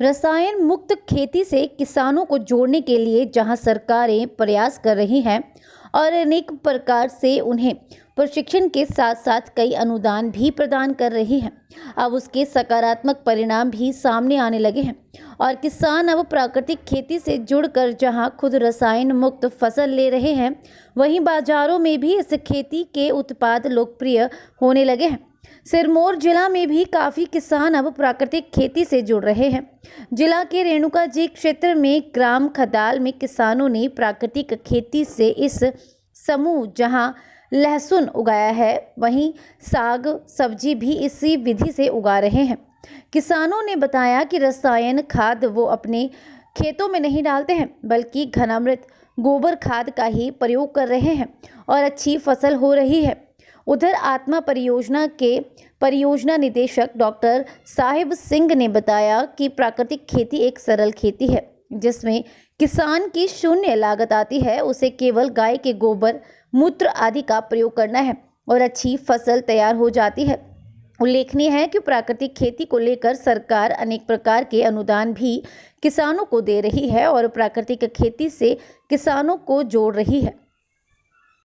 रसायन मुक्त खेती से किसानों को जोड़ने के लिए जहां सरकारें प्रयास कर रही हैं और अनेक प्रकार से उन्हें प्रशिक्षण के साथ साथ कई अनुदान भी प्रदान कर रही हैं, अब उसके सकारात्मक परिणाम भी सामने आने लगे हैं और किसान अब प्राकृतिक खेती से जुड़कर जहां खुद रसायन मुक्त फसल ले रहे हैं, वहीं बाजारों में भी इस खेती के उत्पाद लोकप्रिय होने लगे हैं। सिरमौर जिला में भी काफ़ी किसान अब प्राकृतिक खेती से जुड़ रहे हैं। जिला के रेणुका जी क्षेत्र में ग्राम खदाल में किसानों ने प्राकृतिक खेती से इस समूह जहां लहसुन उगाया है, वहीं साग सब्जी भी इसी विधि से उगा रहे हैं। किसानों ने बताया कि रसायन खाद वो अपने खेतों में नहीं डालते हैं, बल्कि घनामृत गोबर खाद का ही प्रयोग कर रहे हैं और अच्छी फसल हो रही है। उधर आत्मा परियोजना के परियोजना निदेशक डॉक्टर साहिब सिंह ने बताया कि प्राकृतिक खेती एक सरल खेती है जिसमें किसान की शून्य लागत आती है। उसे केवल गाय के गोबर मूत्र आदि का प्रयोग करना है और अच्छी फसल तैयार हो जाती है। उल्लेखनीय है कि प्राकृतिक खेती को लेकर सरकार अनेक प्रकार के अनुदान भी किसानों को दे रही है और प्राकृतिक खेती से किसानों को जोड़ रही है।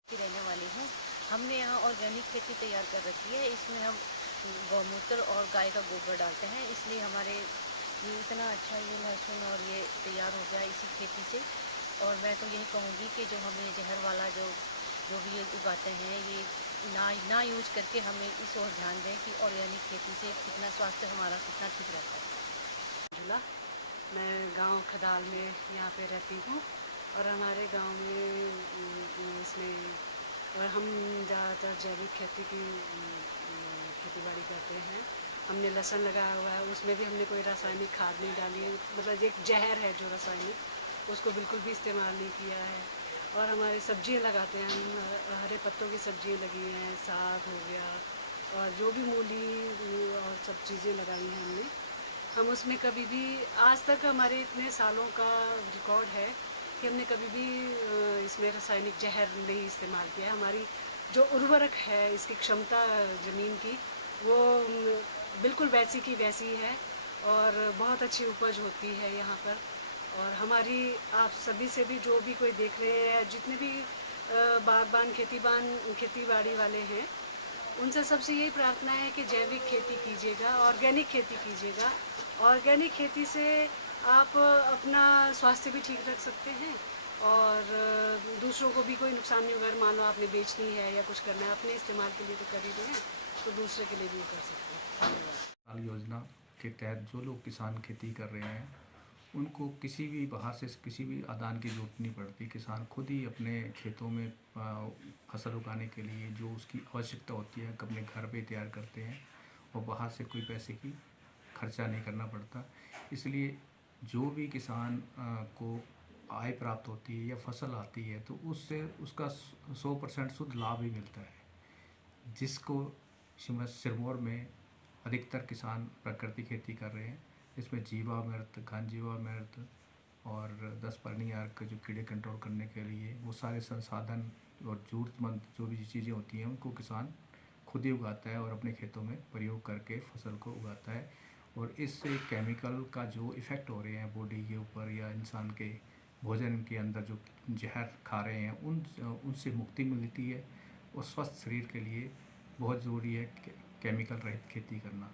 रहने वाली हूँ। हमने यहाँ ऑर्गेनिक खेती तैयार कर रखी है। इसमें हम गौमूत्र और गाय का गोबर डालते हैं, इसलिए हमारे ये इतना अच्छा ये लहसुन और ये तैयार हो गया इसी खेती से। और मैं तो यही कहूँगी कि जो हमें जहर वाला जो भी ये उगाते हैं, ये ना यूज करके हमें इस ओर ध्यान दें कि ऑर्गेनिक खेती से कितना स्वास्थ्य हमारा कितना ठीक रहता है। झूला मैं गांव खदाल में यहाँ पे रहती हूँ और हमारे गांव में इसमें और हम ज़्यादातर जैविक खेती की खेती-बाड़ी करते हैं। हमने लहसुन लगाया हुआ है, उसमें भी हमने कोई रासायनिक खाद नहीं डाली है, मतलब एक जहर है जो रासायनिक, उसको बिल्कुल भी इस्तेमाल नहीं किया है। और हमारे सब्जियां लगाते हैं हम, हरे पत्तों की सब्जियां लगी हैं, साग हो गया और जो भी मूली और सब चीज़ें लगाई हैं हमने। हम उसमें कभी भी आज तक हमारे इतने सालों का रिकॉर्ड है कि हमने कभी भी इसमें रासायनिक जहर नहीं इस्तेमाल किया है। हमारी जो उर्वरक है, इसकी क्षमता ज़मीन की, वो बिल्कुल वैसी की वैसी है और बहुत अच्छी उपज होती है यहाँ पर। और हमारी आप सभी से भी जो भी कोई देख रहे हैं, जितने भी बागबान खेती-बाड़ी वाले हैं, उनसे सबसे यही प्रार्थना है कि जैविक खेती कीजिएगा, ऑर्गेनिक खेती कीजिएगा। ऑर्गेनिक खेती से आप अपना स्वास्थ्य भी ठीक रख सकते हैं और दूसरों को भी कोई नुकसान नहीं होगा। मान लो आपने बेचनी है या कुछ करना है, अपने इस्तेमाल के लिए तो कर ही रहे हैं, तो दूसरे के लिए भी कर सकते हैं। धन्यवाद। योजना के तहत जो लोग किसान खेती कर रहे हैं, उनको किसी भी बाहर से किसी भी आदान की ज़रूरत नहीं पड़ती। किसान खुद ही अपने खेतों में फसल उगाने के लिए जो उसकी आवश्यकता होती है अपने घर पे तैयार करते हैं और बाहर से कोई पैसे की खर्चा नहीं करना पड़ता। इसलिए जो भी किसान को आय प्राप्त होती है या फसल आती है तो उससे उसका 100% शुद्ध लाभ ही मिलता है, जिसको सिरमौर में अधिकतर किसान प्राकृतिक खेती कर रहे हैं। इसमें जीवामृत, घनजीवामृत और 10 परनियार के जो कीड़े कंट्रोल करने के लिए वो सारे संसाधन और ज़रूरतमंद जो भी चीज़ें होती हैं उनको किसान खुद ही उगाता है और अपने खेतों में प्रयोग करके फसल को उगाता है। और इससे केमिकल का जो इफ़ेक्ट हो रहे हैं बॉडी के ऊपर या इंसान के भोजन के अंदर जो जहर खा रहे हैं उनसे मुक्ति मिलती है और स्वस्थ शरीर के लिए बहुत ज़रूरी है केमिकल रहित खेती करना।